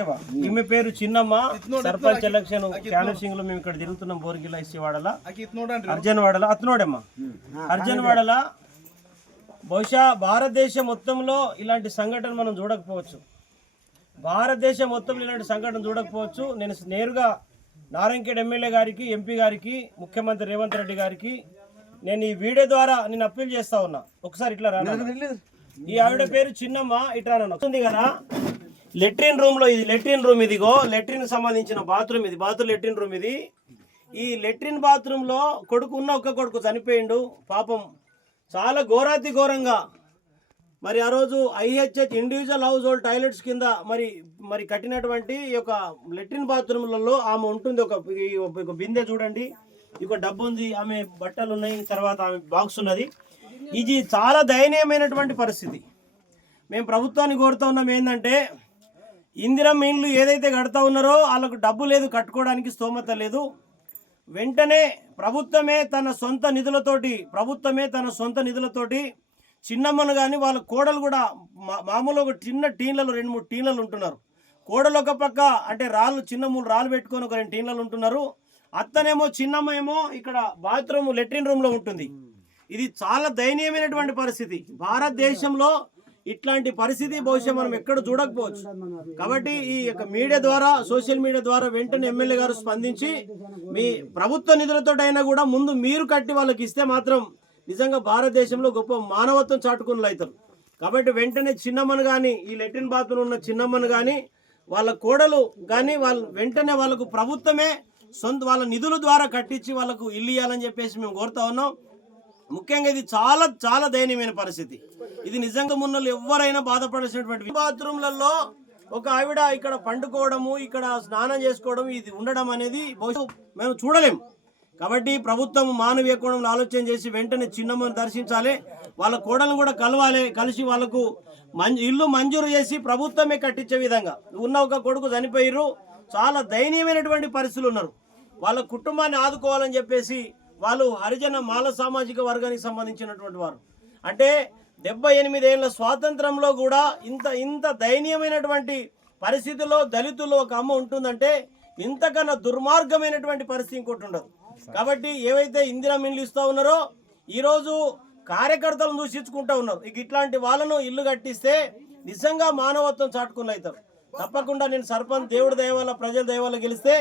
ఓకేవా ఈమె పేరు చిన్నమ్మ సర్పంచ్ ఎలక్షన్ క్యాన్వసింగ్ లో మేము ఇక్కడ తిరుగుతున్నాం బోర్గిల్ల ఇస్వాడల అర్జన్వాడల అతనోడమ్మా అర్జన్వాడల బహుశా భారతదేశం మొత్తంలో ఇలాంటి సంఘటన మనం చూడకపోవచ్చు. భారతదేశం మొత్తంలో ఇలాంటి సంఘటన చూడకపోవచ్చు. నేను నేరుగా నారాయణఖేడ్ ఎమ్మెల్యే గారికి, ఎంపీ గారికి, ముఖ్యమంత్రి రేవంత్ రెడ్డి గారికి నేను ఈ వీడియో ద్వారా నేను అప్పీల్ చేస్తా ఉన్నా. ఒకసారి ఇట్లా రా. ఈ ఆవిడ పేరు చిన్నమ్మ. ఇట్లా వస్తుంది కదా లెట్రిన్ రూమ్ లో. ఇది లెట్రిన్ రూమ్. ఇదిగో లెట్రిన్ సంబంధించిన బాత్రూమ్. ఇది బాత్రూమ్ లెట్రిన్ రూమ్. ఇది ఈ లెట్రిన్ బాత్రూమ్ లో ఒక్క కొడుకు చనిపోయిండు పాపం. చాలా ఘోరాతి ఘోరంగా మరి ఆ రోజు IHH individual house hold toilets కింద మరి కట్టినటువంటి ఈ యొక్క లెట్రిన్ బాత్రూమ్లలో ఆమె ఉంటుంది. ఒక బిందె చూడండి, ఒక డబ్బు ఉంది, ఆమె బట్టలు ఉన్నాయి, తర్వాత ఆమె బాక్స్ ఉన్నది. ఇది చాలా దయనీయమైనటువంటి పరిస్థితి. మేము ప్రభుత్వాన్ని కోరుతూ ఉన్నాం ఏంటంటే ఇందిరమ్మ ఇండ్లు ఏదైతే కడతా ఉన్నారో వాళ్ళకు డబ్బు లేదు, కట్టుకోవడానికి స్తోమత లేదు. వెంటనే ప్రభుత్వమే తన సొంత నిధులతోటి చిన్నమ్మను కానీ వాళ్ళ కోడలు కూడా మామూలు ఒక చిన్న టీన్లలో 2-3 టీన్లలో ఉంటున్నారు. కోడలు ఒక పక్క అంటే రాళ్ళు పెట్టుకొని ఒక 2 టీన్లలో ఉంటున్నారు. అత్తనేమో చిన్నమ్మ ఏమో ఇక్కడ బాత్రూమ్ లెట్రిన్ రూమ్లో ఉంటుంది. ఇది చాలా దయనీయమైనటువంటి పరిస్థితి. భారతదేశంలో ఇట్లాంటి పరిస్థితి బహుశా మనం ఎక్కడ చూడకపోవచ్చు. కాబట్టి ఈ యొక్క మీడియా ద్వారా, సోషల్ మీడియా ద్వారా వెంటనే ఎమ్మెల్యే గారు స్పందించి మీ ప్రభుత్వ నిధులతో అయినా కూడా ముందు మీరు కట్టి వాళ్ళకి ఇస్తే మాత్రం నిజంగా భారతదేశంలో గొప్ప మానవత్వం చాటుకున్నలు అవుతారు. కాబట్టి వెంటనే చిన్నమ్మను కానీ, ఈ లెట్రిన్ బాత్రూమ్ ఉన్న చిన్నమ్మను కానీ, వాళ్ళ కోడలు కానీ వాళ్ళు వెంటనే వాళ్ళకు ప్రభుత్వమే వాళ్ళ నిధుల ద్వారా కట్టించి వాళ్ళకు ఇల్లు ఇవ్వాలని చెప్పేసి మేము కోరుతా ఉన్నాం. ముఖ్యంగా ఇది చాలా చాలా దయనీయమైన పరిస్థితి. ఇది నిజంగా మున్నలు ఎవరైనా బాధపడాల్సినటువంటి బాత్రూమ్లలో ఒక ఆవిడ ఇక్కడ పండుకోవడము, ఇక్కడ స్నానం చేసుకోవడం, ఇది ఉండడం అనేది బహుశా మేము చూడలేము. కాబట్టి ప్రభుత్వం మానవీయ కోణంలో ఆలోచన చేసి వెంటనే చిన్నమ్మను దర్శించాలి, వాళ్ళ కోడలను కూడా కలిసి వాళ్ళకు ఇల్లు మంజూరు చేసి ప్రభుత్వమే కట్టించే విధంగా. ఉన్న ఒక కొడుకు చనిపోయారు, చాలా దయనీయమైనటువంటి పరిస్థితులు ఉన్నారు. వాళ్ళ కుటుంబాన్ని ఆదుకోవాలని చెప్పేసి వాళ్ళు హరిజన మాల సామాజిక వర్గానికి సంబంధించినటువంటి వారు. అంటే 78 ఏళ్ల స్వాతంత్రంలో కూడా ఇంత దయనీయమైనటువంటి పరిస్థితుల్లో దళితుల్లో ఒక అమ్మ ఉంటుందంటే ఇంతకన్నా దుర్మార్గమైనటువంటి పరిస్థితి ఇంకోటి ఉండదు. కాబట్టి ఏవైతే ఇందిరమ్మ ఇండ్లు ఇస్తూ ఉన్నారో ఈరోజు కార్యకర్తలను దూషించుకుంటూ ఉన్నారు. ఇట్లాంటి వాళ్ళను ఇల్లు కట్టిస్తే నిజంగా మానవత్వం చాటుకుని అవుతారు. తప్పకుండా నేను సర్పంచ్ దేవుడి దయ వల్ల, ప్రజల దయ వల్ల గెలిస్తే